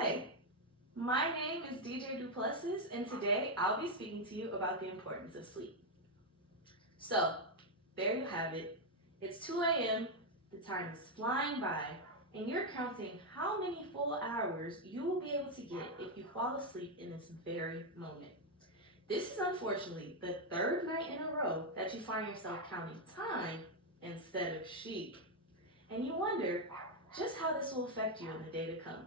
Hi, my name is DJ Duplessis, and today I'll be speaking to you about the importance of sleep. So, there you have it. It's 2 a.m., the time is flying by, and you're counting how many full hours you will be able to get if you fall asleep in this very moment. This is unfortunately the third night in a row that you find yourself counting time instead of sheep. And you wonder just how this will affect you in the day to come.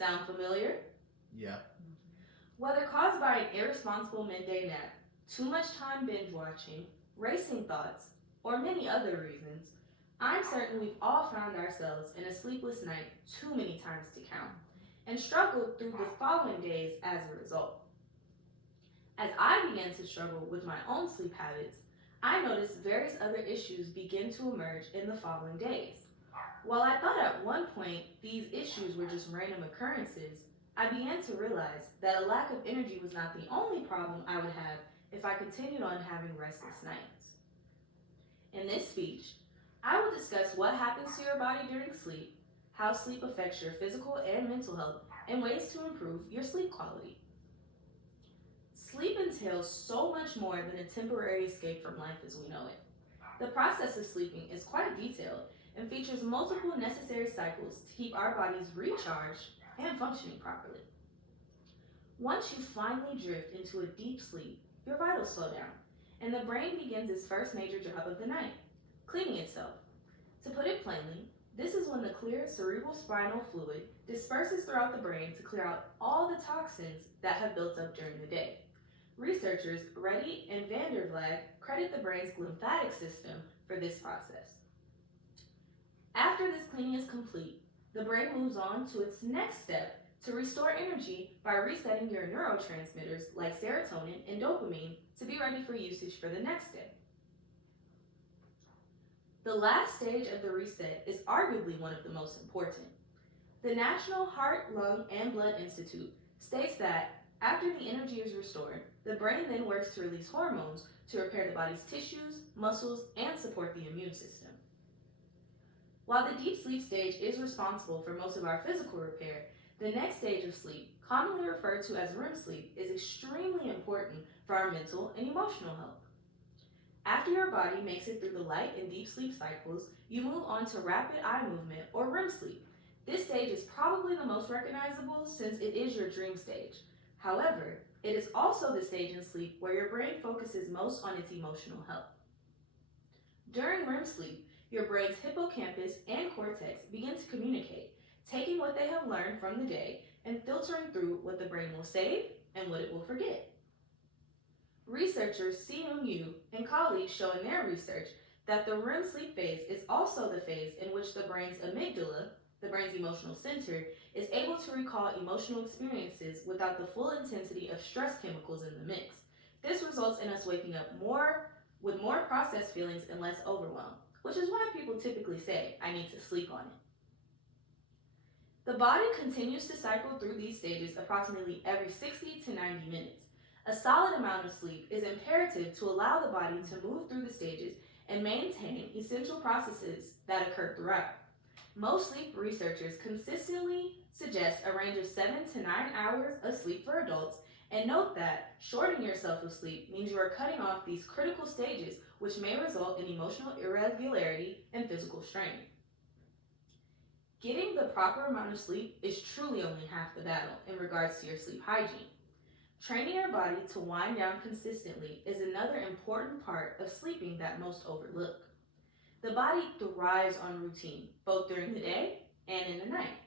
Sound familiar? Yeah. Whether caused by an irresponsible midday nap, too much time binge watching, racing thoughts, or many other reasons, I'm certain we've all found ourselves in a sleepless night too many times to count, and struggled through the following days as a result. As I began to struggle with my own sleep habits, I noticed various other issues begin to emerge in the following days. While I thought at one point these issues were just random occurrences, I began to realize that a lack of energy was not the only problem I would have if I continued on having restless nights. In this speech, I will discuss what happens to your body during sleep, how sleep affects your physical and mental health, and ways to improve your sleep quality. Sleep entails so much more than a temporary escape from life as we know it. The process of sleeping is quite detailed and features multiple necessary cycles to keep our bodies recharged and functioning properly. Once you finally drift into a deep sleep, your vitals slow down, and the brain begins its first major job of the night, cleaning itself. To put it plainly, this is when the clear cerebral spinal fluid disperses throughout the brain to clear out all the toxins that have built up during the day. Researchers Reddy and van der Vlag credit the brain's lymphatic system for this process. After this cleaning is complete, the brain moves on to its next step to restore energy by resetting your neurotransmitters like serotonin and dopamine to be ready for usage for the next day. The last stage of the reset is arguably one of the most important. The National Heart, Lung, and Blood Institute states that after the energy is restored, the brain then works to release hormones to repair the body's tissues, muscles, and support the immune system. While the deep sleep stage is responsible for most of our physical repair, the next stage of sleep, commonly referred to as REM sleep, is extremely important for our mental and emotional health. After your body makes it through the light and deep sleep cycles, you move on to rapid eye movement or REM sleep. This stage is probably the most recognizable since it is your dream stage. However, it is also the stage in sleep where your brain focuses most on its emotional health. During REM sleep, your brain's hippocampus and cortex begin to communicate, taking what they have learned from the day and filtering through what the brain will save and what it will forget. Researchers Si-Young Yu and colleagues show in their research that the REM sleep phase is also the phase in which the brain's amygdala, the brain's emotional center, is able to recall emotional experiences without the full intensity of stress chemicals in the mix. This results in us waking up with more processed feelings and less overwhelm, which is why people typically say, I need to sleep on it. The body continues to cycle through these stages approximately every 60 to 90 minutes. A solid amount of sleep is imperative to allow the body to move through the stages and maintain essential processes that occur throughout. Most sleep researchers consistently suggest a range of 7 to 9 hours of sleep for adults, and note that shortening yourself of sleep means you are cutting off these critical stages, which may result in emotional irregularity and physical strain. Getting the proper amount of sleep is truly only half the battle in regards to your sleep hygiene. Training your body to wind down consistently is another important part of sleeping that most overlook. The body thrives on routine, both during the day and in the night.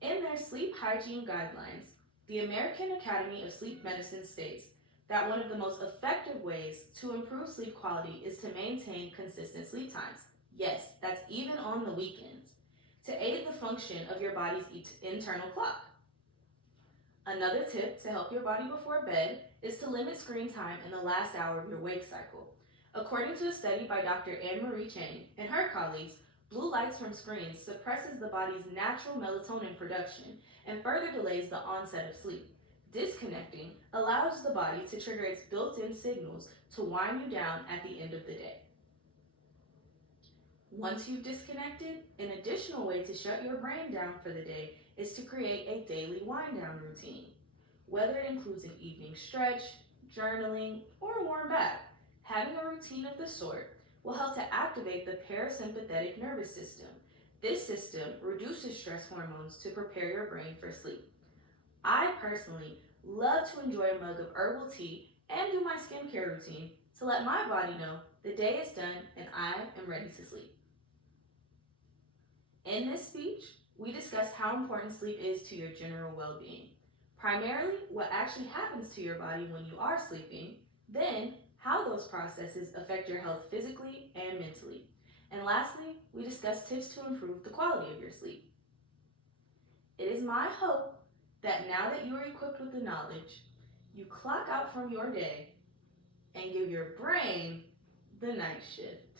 In their sleep hygiene guidelines, the American Academy of Sleep Medicine states that one of the most effective ways to improve sleep quality is to maintain consistent sleep times. Yes, that's even on the weekends, to aid the function of your body's internal clock. Another tip to help your body before bed is to limit screen time in the last hour of your wake cycle. According to a study by Dr. Anne-Marie Chang and her colleagues, blue lights from screens suppresses the body's natural melatonin production and further delays the onset of sleep. Disconnecting allows the body to trigger its built-in signals to wind you down at the end of the day. Once you've disconnected, an additional way to shut your brain down for the day is to create a daily wind-down routine. Whether it includes an evening stretch, journaling, or a warm bath, having a routine of the sort will help to activate the parasympathetic nervous system. This system reduces stress hormones to prepare your brain for sleep. I personally love to enjoy a mug of herbal tea and do my skincare routine to let my body know the day is done and I am ready to sleep. In this speech, we discussed how important sleep is to your general well-being. Primarily, what actually happens to your body when you are sleeping, then how those processes affect your health physically and mentally. And lastly, we discussed tips to improve the quality of your sleep. It is my hope that now that you are equipped with the knowledge, you clock out from your day and give your brain the night shift.